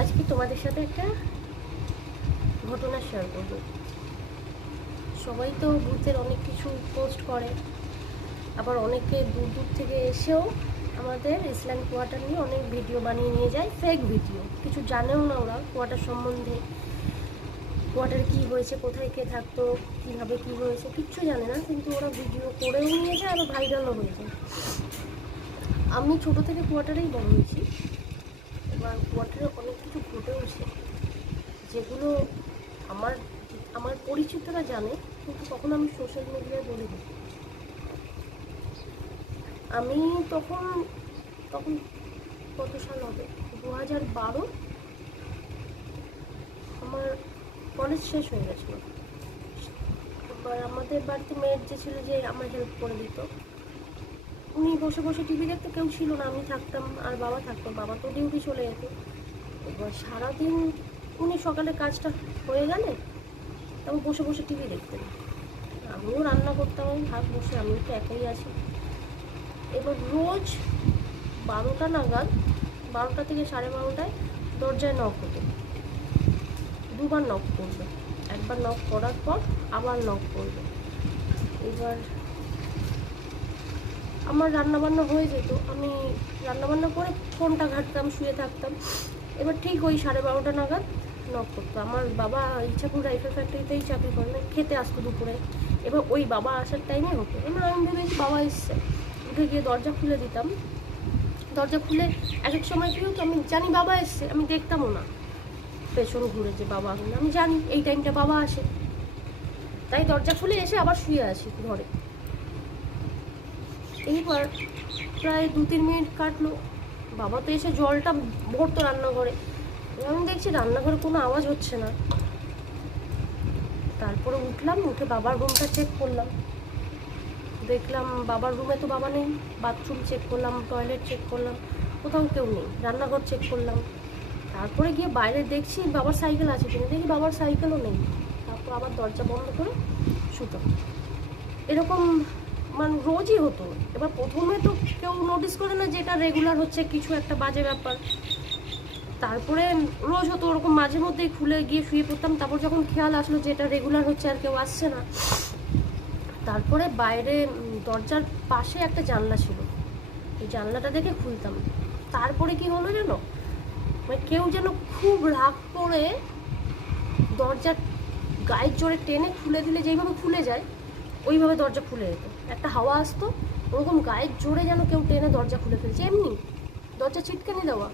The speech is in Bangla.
আজকে তোমাদের সাথে একটা ঘটনা শেয়ার করব। সবাই তো ভূতের অনেক কিছু পোস্ট করে, আবার অনেকে দূর দূর থেকে এসেও আমাদের ইসলামিক কোয়ার্টার নিয়ে অনেক ভিডিও বানিয়ে নিয়ে যায়, ফেক ভিডিও। কিছু জানেও না ওরা কোয়ার্টার সম্বন্ধে, কোয়ার্টারে কী হয়েছে, কোথায় কে থাকতো, কীভাবে কী হয়েছে কিচ্ছু জানে না, কিন্তু ওরা ভিডিও করেও নিয়ে যায়, আবার ভাইরালও হয়ে যায়। আমি ছোটো থেকে কোয়ার্টারেই বড় হয়েছি, এবার কোয়ার্টারে অনেক কিছু ঘটেওছে যেগুলো আমার আমার পরিচিতরা জানে, কিন্তু কখনো আমি সোশ্যাল মিডিয়ায় বলিনি। আমি তখন তখন কত সাল হবে, 2012। আমার কলেজ শেষ হয়ে গেছিলো। এবার আমাদের বাড়িতে মেয়ের যে ছিল, যে আমার হেল্প করে দিত, উনি বসে বসে টিভি দেখতে, কেউ ছিল না, আমি থাকতাম আর বাবা থাকতো। বাবা তো ডিউটি চলে যেত। এবার সারাদিন উনি সকালে কাজটা হয়ে গেলে তখন বসে বসে টিভি দেখতেন, আমিও রান্না করতাম, আমি ভাত বসে, আমিও তো একাই আছি। এবার রোজ 12টা নাগাদ, 12টা থেকে 12:30টায় দরজায় নক হতো। দুবার নক করবে, একবার নক করার পর আবার নক করবে। এবার আমার রান্নাবান্না হয়ে যেত, আমি রান্নাবান্না করে ফোনটা ঘাঁটতাম, শুয়ে থাকতাম। এবার ঠিক ওই 12:30টা নাগাদ নক করতো। আমার বাবা ইচ্ছাপুর রাইফেল ফ্যাক্টরিতেই চাকরি করে, খেতে আসতো দুপুরে। এবার ওই বাবা আসার টাইমে হতো। এবার আমি ভেবেছি বাবা এসছে, উঠে গিয়ে দরজা খুলে দিতাম। দরজা খুলে এক এক সময় কী হতো, আমি জানি বাবা এসছে, আমি দেখতামও না পেছন ঘুরে যে বাবা আসে, আমি জানি এই টাইমটা বাবা আসে, তাই দরজা খুলে এসে আবার শুয়ে আসি ঘরে। এইবার প্রায় 2-3 মিনিট কাটলো, বাবা তো এসে জলটা ভরতো রান্নাঘরে। আমি দেখছি রান্নাঘরে কোনো আওয়াজ হচ্ছে না। তারপরে উঠলাম, উঠে বাবার রুমটা চেক করলাম, দেখলাম বাবার রুমে তো বাবা নেই। বাথরুম চেক করলাম, টয়লেট চেক করলাম, কোথাও কেউ নেই। রান্নাঘর চেক করলাম, তারপরে গিয়ে বাইরে দেখছি বাবার সাইকেল আছে কিনা, দেখি বাবার সাইকেলও নেই। তারপর আবার দরজা বন্ধ করে শুতো। এরকম মানে রোজই হতো। এবার প্রথমে তো কেউ নোটিস করে না যে এটা রেগুলার হচ্ছে, কিছু একটা বাজে ব্যাপার। তারপরে রোজ হতো ওরকম, মাঝে মধ্যেই খুলে গিয়ে শুয়ে পড়তাম। তারপর যখন খেয়াল আসলো যে এটা রেগুলার হচ্ছে আর কেউ আসছে না, তারপরে বাইরে দরজার পাশে একটা জানলা ছিল, এই জানলাটা দেখে খুলতাম। তারপরে কি হলো জানো, মানে কেউ যেন খুব রাগ করে দরজার গায়ের জোরে টেনে খুলে দিলে যেইভাবে খুলে যায়, ওইভাবে দরজা খুলে যেত। একটা হাওয়া আসতো, ওরকম গায়ের জোরে যেন কেউ টেনে দরজা খুলে ফেলছে, এমনি দরজা ছিটকানি দেওয়া।